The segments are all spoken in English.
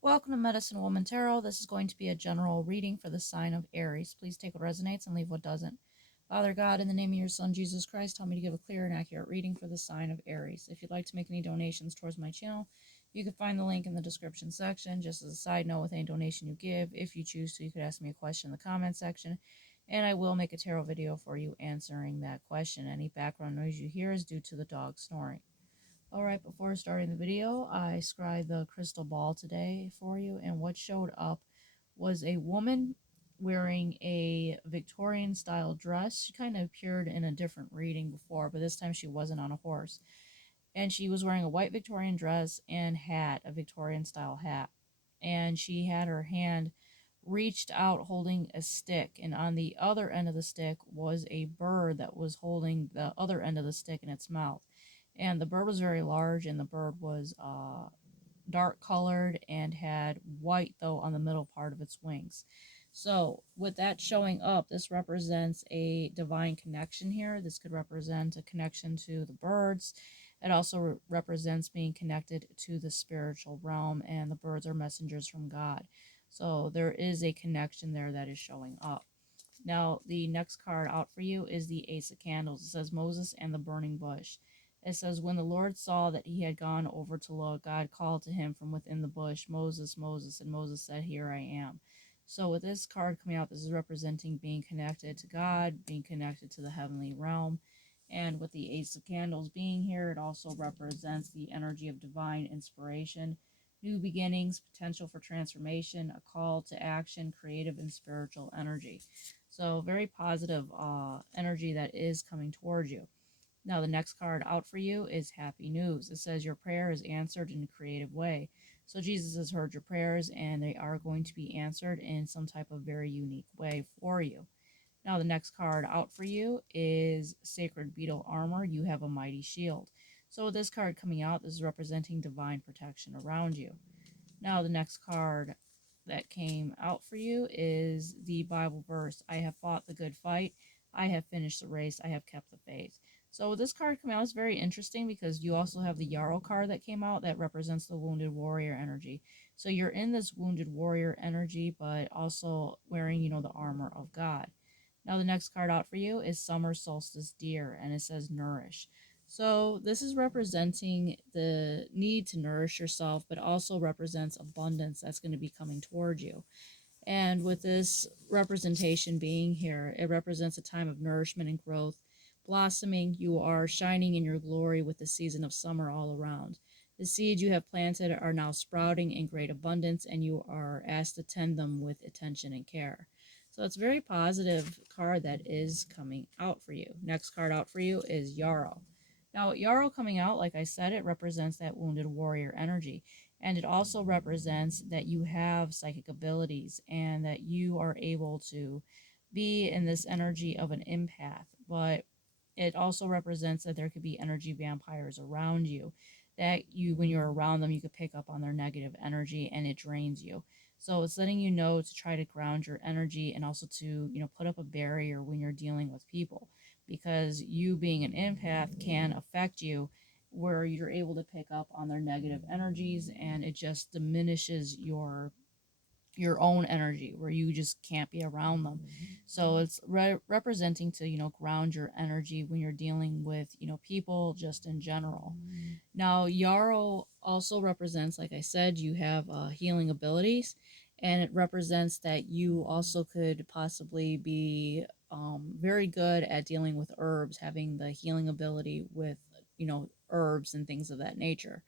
Welcome to Medicine Woman Tarot. This is going to be a general reading for the sign of Aries. Please take what resonates and leave what doesn't. Father God, in the name of your Son, Jesus Christ, help me to give a clear and accurate reading for the sign of Aries. If you'd like to make any donations towards my channel, you can find the link in the description section. Just as a side note, with any donation you give, if you choose to, you could ask me a question in the comment section, and I will make a tarot video for you answering that question. Any background noise you hear is due to the dog snoring. Alright, before starting the video, I scribed the crystal ball today for you, and what showed up was a woman wearing a Victorian style dress. She kind of appeared in a different reading before, but this time she wasn't on a horse. And she was wearing a white Victorian dress and hat, a Victorian style hat. And she had her hand reached out holding a stick, and on the other end of the stick was a bird that was holding the other end of the stick in its mouth. And the bird was very large, and the bird was dark colored and had white, though, on the middle part of its wings. So, with that showing up, this represents a divine connection here. This could represent a connection to the birds. It also represents being connected to the spiritual realm, and the birds are messengers from God. So, there is a connection there that is showing up. Now, the next card out for you is the Ace of Candles. It says Moses and the burning bush. It says, when the Lord saw that he had gone over to look, God called to him from within the bush, Moses, Moses, and Moses said, here I am. So with this card coming out, this is representing being connected to God, being connected to the heavenly realm. And with the Ace of Candles being here, it also represents the energy of divine inspiration, new beginnings, potential for transformation, a call to action, creative and spiritual energy. So very positive energy that is coming towards you. Now the next card out for you is happy news. It says your prayer is answered in a creative way. So Jesus has heard your prayers, and they are going to be answered in some type of very unique way for you. Now the next card out for you is Sacred Beetle Armor. You have a mighty shield. So with this card coming out, this is representing divine protection around you. Now the next card that came out for you is the Bible verse. I have fought the good fight. I have finished the race. I have kept the faith. So this card coming out is very interesting because you also have the Yarrow card that came out that represents the wounded warrior energy. So you're in this wounded warrior energy, but also wearing, the armor of God. Now the next card out for you is Summer Solstice Deer, and it says Nourish. So this is representing the need to nourish yourself, but also represents abundance that's going to be coming toward you. And with this representation being here, it represents a time of nourishment and growth. Blossoming, you are shining in your glory with the season of summer all around. The seeds you have planted are now sprouting in great abundance, and you are asked to tend them with attention and care. So it's a very positive card that is coming out for you. Next card out for you is Yarrow. Now, Yarrow coming out, like I said, it represents that wounded warrior energy. And it also represents that you have psychic abilities and that you are able to be in this energy of an empath. But it also represents that there could be energy vampires around you, that you, when you're around them, you could pick up on their negative energy and it drains you. So it's letting you know to try to ground your energy, and also to, put up a barrier when you're dealing with people, because you being an empath can affect you, where you're able to pick up on their negative energies, and it just diminishes your own energy, where you just can't be around them. So it's representing to, ground your energy when you're dealing with, people just in general. Now Yarrow also represents, like I said, you have healing abilities, and it represents that you also could possibly be very good at dealing with herbs, having the healing ability with, herbs and things of that nature.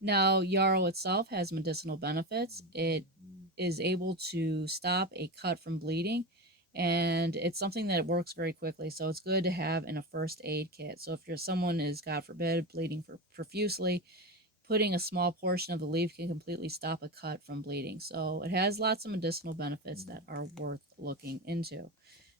Now, yarrow itself has medicinal benefits. It is able to stop a cut from bleeding, and it's something that works very quickly. So it's good to have in a first aid kit. So if you're someone is, God forbid, bleeding profusely, putting a small portion of the leaf can completely stop a cut from bleeding. So it has lots of medicinal benefits that are worth looking into.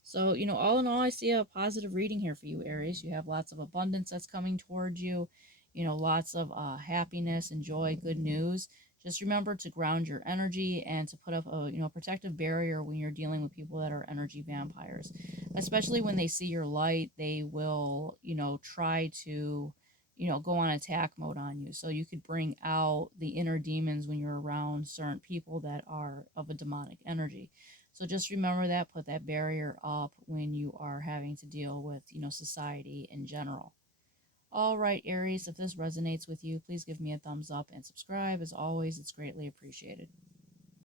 So, all in all, I see a positive reading here for you, Aries. You have lots of abundance that's coming towards you, lots of happiness and joy, good news. Just remember to ground your energy and to put up a, protective barrier when you're dealing with people that are energy vampires. Especially when they see your light, they will, try to go on attack mode on you. So you could bring out the inner demons when you're around certain people that are of a demonic energy. So just remember that, put that barrier up when you are having to deal with, society in general. All right, Aries, if this resonates with you, please give me a thumbs up and subscribe. As always, it's greatly appreciated.